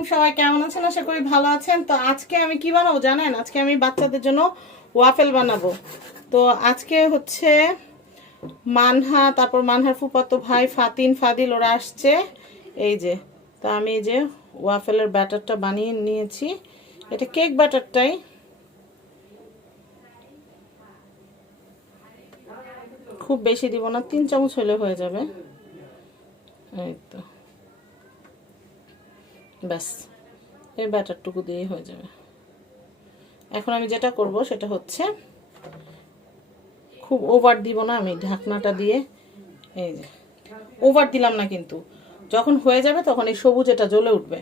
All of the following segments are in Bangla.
আলাইকুম, সবাই কেমন আছেন? আশা করি ভালো আছেন। তো আজকে আমি কি বানাবো জানেন? আজকে আমি বাচ্চাদের জন্য ওয়াফেল বানাবো। তো আজকে হচ্ছে মানহা, তারপর মানহার ফুফাতো ভাই ফাতিন, ফাদিল ওরা আসছে। এই যে, তো আমি এই যে ওয়াফেলের ব্যাটারটা বানিয়ে নিয়েছি। এটা কেক ব্যাটারটাই, খুব বেশি দিব না, 3 চামচ হলে হয়ে যাবে। এই তো ব্যাস, এই ব্যাটারটুকু দিয়েই হয়ে যাবে। এখন আমি যেটা করব সেটা হচ্ছে, খুব ওভার দিব না, আমি ঢাকনাটা দিয়ে, এই যে ওভার দিলাম না, কিন্তু যখন হয়ে যাবে তখন এই সবুজ এটা জ্বলে উঠবে।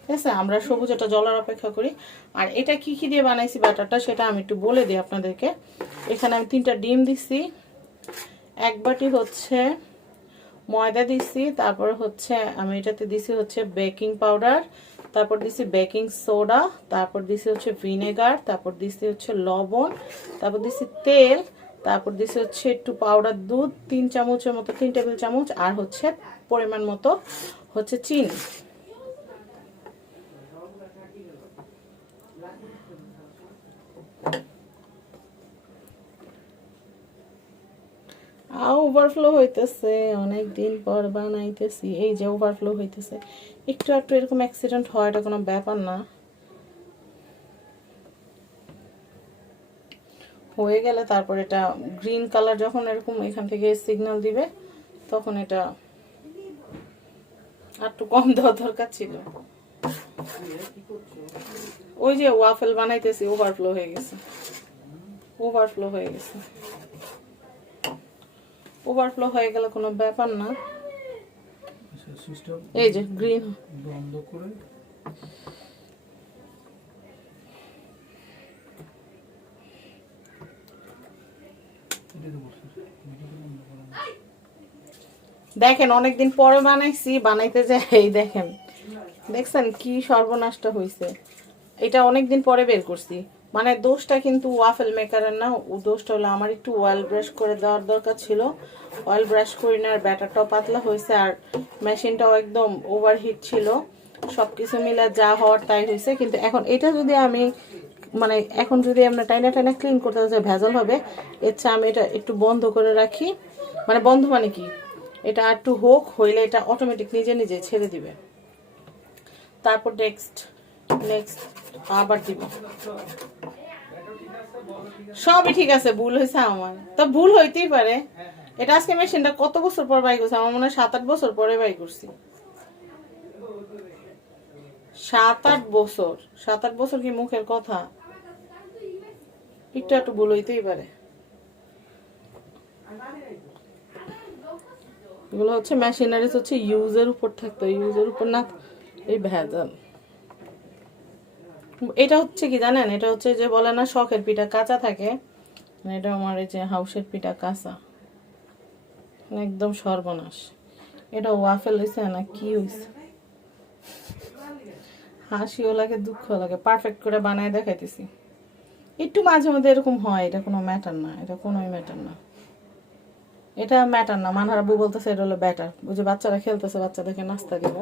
ঠিক আছে, আমরা সবুজ এটা জ্বলার অপেক্ষা করি। আর এটা কি কি দিয়ে বানাইছি ব্যাটারটা সেটা আমি একটু বলে দিই আপনাদেরকে। এখানে আমি 3টা ডিম দিছি, 1 বাটি হচ্ছে ময়দা দিছি, তারপর হচ্ছে আমি এটাতে দিছি হচ্ছে বেকিং পাউডার, তারপর দিছি বেকিং সোডা, তারপর দিছি হচ্ছে ভিনেগার, তারপর দিছি হচ্ছে লবণ, তারপর দিছি তেল, তারপর দিছি হচ্ছে একটু পাউডার দুধ 3 চামচের মতো, 3 টেবিল চামচ, আর হচ্ছে পরিমাণ মতো হচ্ছে চিনি। ওভারফ্লো হইতেছে, অনেক দিন পর বানাইতেছি। এই যে ওভারফ্লো হইতেছে, একটু একটু এরকম অ্যাক্সিডেন্ট হয়, এটা কোনো ব্যাপার না। হয়ে গেলে তারপর এটা গ্রিন কালার যখন এরকম এখান থেকে সিগন্যাল দিবে, তখন এটা আর একটু কম দেওয়া দরকার ছিল। ওই যে ওয়াফেল বানাইতেছি, ওভারফ্লো হয়ে গেছে, ওভারফ্লো হয়ে গেছে। ওভারফ্লো হয়ে গেলে কোনো ব্যাপার না। এই যে গ্রিন বন্ধ করে দেখেন, অনেকদিন পরে বানাইছি, বানাইতে যাই এই দেখেন, দেখছেন কি সর্বনাশটা হয়েছে। এটা অনেকদিন পরে বের করছি, মানে দোষটা কিন্তু ওয়াফেল মেকারের না, ও দোষটা হলো আমার একটু অয়েল ব্রাশ করে দেওয়ার দরকার ছিল। অয়েল ব্রাশ করি না, আর ব্যাটারটাও পাতলা হয়েছে, আর মেশিনটাও একদম ওভারহিট ছিল। সব কিছু মিলে যা হওয়ার তাই হয়েছে। কিন্তু এখন এটা যদি আমি, মানে এখন যদি আমরা টাইনা টাইনা ক্লিন করতে যাই ভেজাল হবে। এর চেয়ে আমি এটা একটু বন্ধ করে রাখি, মানে বন্ধ মানে কি, এটা একটু হোক, হইলে এটা অটোমেটিক নিজে নিজে ছেড়ে দিবে। তারপর নেক্সট নেক্সট আবার দিব। সবই ঠিক আছে, ভুল হয়েছে আমার, তা ভুল হইতেই পারে। এটা আজকে মেশিনটা কত বছর পর বাই করছে, আমার মনে হয় 7-8 বছর পরে বাই করছি। 7-8 বছর, 7-8 বছর কি মুখের কথা? একটু একটু ভুল হইতেই পারে। এগুলো হচ্ছে মেশিনারিজ, হচ্ছে ইউজের উপর থাকতো, ইউজের উপর না এই ভেজাল। এটা হচ্ছে কি জানেন, এটা হচ্ছে যে বলে না শখের পিঠা কাঁচা থাকে, এটা আমার এই যে হাউসের পিঠা কাঁচা, একদম সর্বনাশ। এটা ওয়াফেল হয়েছে না কি হয়েছে, হাসিও লাগে দুঃখ লাগে, পারফেক্ট করে বানায় দেখাইতেছি। একটু মাঝে মধ্যে এরকম হয়, এটা কোনো ম্যাটার না, এটা কোনোই ম্যাটার না, এটা ম্যাটার না। মানহার আব্বু বলতেছে এটা হলো ব্যাটার, বুঝে বাচ্চারা খেলতেছে, বাচ্চাদেরকে নাস্তা দিব।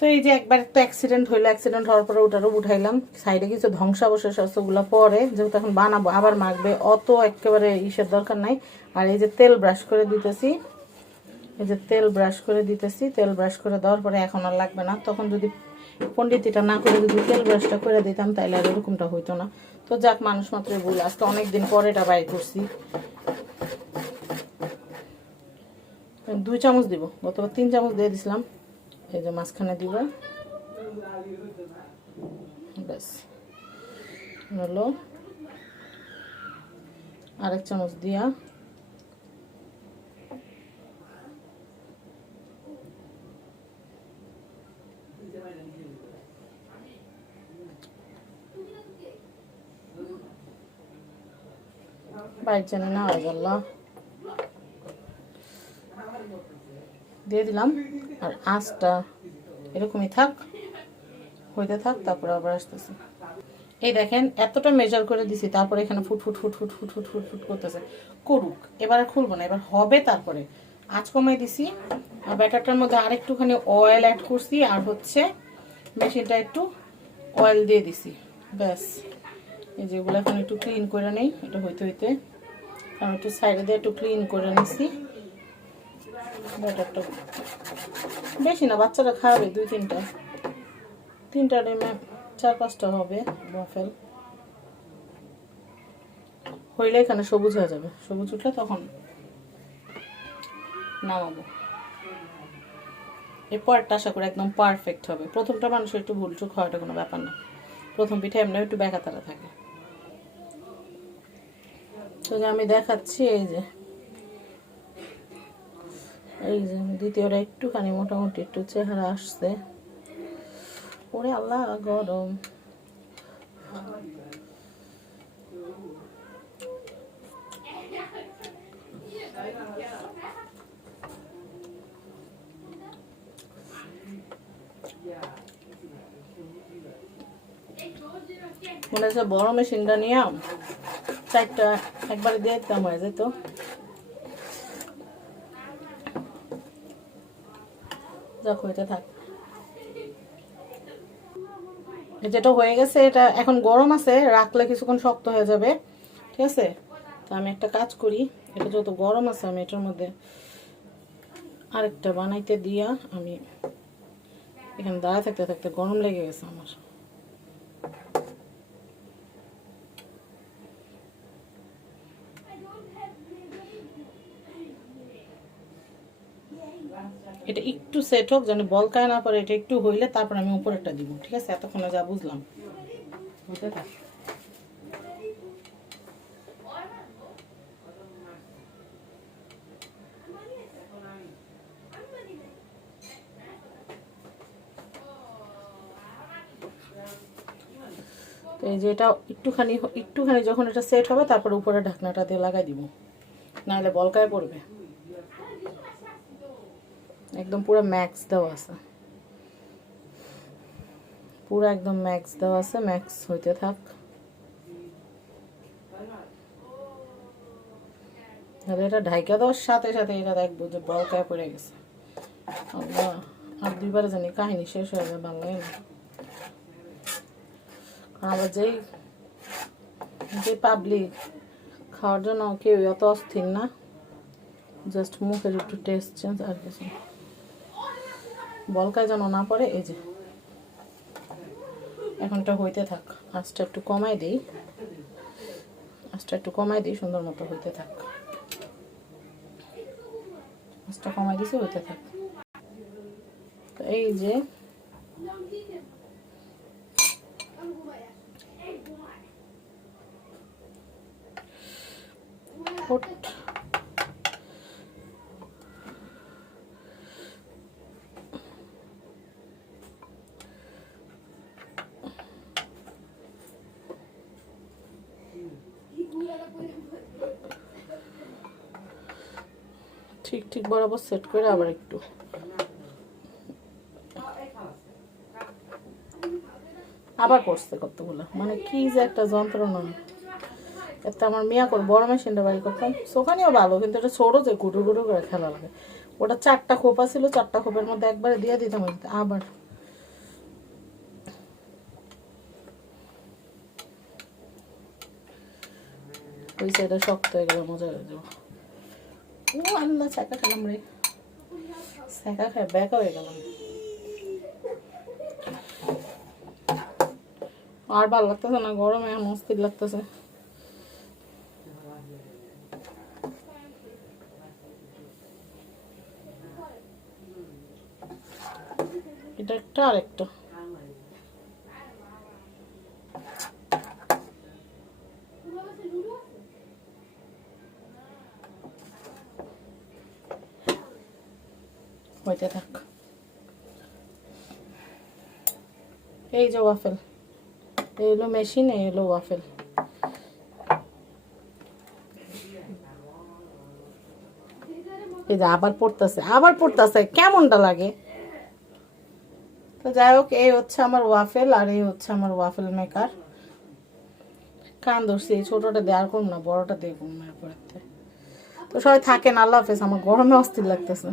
তো এই যে একবার একটা অ্যাক্সিডেন্ট হইলো, অ্যাক্সিডেন্ট হওয়ার পরে ওটারও উঠাইলাম, সাইডে কিছু ধ্বংসাবশেষ আছে, ওগুলো পরে যেহেতু এখন বানাবো আবার মাখবে, অত একেবারে ইসের দরকার নাই। আর এই যে তেল ব্রাশ করে দিতেছি, এই যে তেল ব্রাশ করে দিতেছি, তেল ব্রাশ করে দেওয়ার পরে এখন আর লাগবে না। তখন যদি পণ্ডিতিটা না করে যদি তেল ব্রাশটা করে দিতাম তাইলে আর এরকমটা হইতো না। তো যাক, মানুষ মাত্রই ভুল, আজকে অনেকদিন পরে এটা বাই করছি। 2 চামচ দিব, গতবার 3 চামচ দিয়ে দিছিলাম, এই যে মাঝখানে দিব, ব্যাস হলো। আরেক চামচ দিয়া বাইর জানি না হয়ে গেল, দিয়ে দিলাম। আর আঁচটা এরকমই থাক, হইতে থাক, তারপর আবার আসতেছে। এই দেখেন এতটা মেজার করে দিছি, তারপরে এখানে foot foot foot foot foot foot foot foot করতেছে। করুক, এবার আর খুলবো না, এবার হবে। তারপরে আঁচ কমাই দিছি, আর ব্যাটারটার মধ্যে আরেকটুখানি অয়েল অ্যাড করছি, আর হচ্ছে মেশিনটা একটু অয়েল দিয়ে দিছি। ব্যাস, এই যেগুলো এখন একটু ক্লিন করে নেই, এটা হইতে হইতে আমি একটু সাইডে দিয়ে একটু ক্লিন করে নিছি। ব্যাটারটা বেশি না, বাচ্চারা খাবে 2-3টা, 3টা ডিমে 4-5টা হবে ওয়াফেল। হইলে এখানে সবুজ হয়ে যাবে, সবুজ উঠলে তখন নামাবো। এরপরটা আশা করি একদম পারফেক্ট হবে। প্রথমটা মানুষের একটু ভুল টুক হওয়াটা কোনো ব্যাপার না, প্রথম পিঠে এমনি একটু ব্যাকাতারা থাকে। তো আমি দেখাচ্ছি, এই যে দ্বিতীয়টা একটুখানি মোটামুটি একটু চেহারা আসছে। ওরে আল্লাহ গরম। মনে হচ্ছে বড় মেশিনটা নিয়ে 4টা একবারে দিয়ে দিতাম, হয়ে যেত। যাক, হইতে থাক। যেটা হয়ে গেছে, এটা এখন গরম আছে, রাখলে কিছুক্ষণ শক্ত হয়ে যাবে, ঠিক আছে। তো আমি একটা কাজ করি, এটা যত গরম আছে আমি এটার মধ্যে আরেকটা বানাইতে দিয়া, আমি এখানে দাঁড়ায় থাকতে থাকতে গরম লেগে গেছে আমার। এটা একটু সেট হোক, যেন বলকায় না পরে। এটা একটু হইলে তারপর আমি উপরেরটা দিব, ঠিক আছে। এতক্ষণে যা বুঝলাম হতে থাক। তো এই যে এটা একটুখানি একটুখানি যখন এটা সেট হবে, তারপর উপরে ঢাকনাটা দিয়ে লাগাই দিব, নাহলে বলকায় পড়বে। একদম পুরো ম্যাক্স দেওয়া আছে, পুরো একদম ম্যাক্স দেওয়া আছে। ম্যাক্স হইতে থাক। তাহলে এটা ঢাইকা দেওয়ার সাথে সাথে এটা দেখবো যে বলকায় পড়ে গেছে। আল্লাহ, আর 2বারে জানি কাহিনী শেষ হয়ে যাবে, ভালো লাগে না। আবার যে পাবলিক খাওয়ার জন্য কেউ অত অস্থির না, জাস্ট মুখের একটু টেস্ট চেঞ্জ, আর কিছু। বলকায় যেন না পড়ে। এই যে এখনটা হইতে থাক, আঁচটা একটু কমাই দিই, সুন্দর মতো হইতে থাক। আঁচটা কমাই দিছি, হইতে থাক। তো এই যে ঠিক ঠিক বরাবর সেট করে আবার একটু আবার পড়ছে কতগুলো, মানে কি যে একটা যন্ত্রণা। একটা আমার মিয়া করে বড় মেশিনটা বাড়ি করতাম, ওখানেও ভালো, কিন্তু এটা ছোটো যে গুটু গুটু করে খেলা লাগে। ওটা 4টা খোপা ছিল, 4টা খোপের মধ্যে একবারে দিয়ে দিতাম। আবার ওই সাইডে শক্ত হয়ে গেলে মজা হয়ে যাবো। ও আল্লাহ, ছ্যাঁকা খেলাম রে, ছ্যাঁকা খায় ব্যাকা হয়ে গেলাম। আর ভালো লাগতেছে না, গরমে এখন অস্থির লাগতেছে। এটা একটা আরেকটা হইতে থাক। এই যে ওয়াফেল, এই হলো মেশিন, এই হলো ওয়াফেল। এই যে আবার পড়তেছে, কেমনটা লাগে। তো যাই হোক, এই হচ্ছে আমার ওয়াফেল, আর এই হচ্ছে আমার ওয়াফেল মেকার। কান ধরছি, এই ছোটোটা দেওয়ার করুন না, বড়টা দিয়ে করুন এরপরে। তো সবাই থাকেন, আল্লাহ হাফেজ। আমার গরমে অস্থির লাগতেছে।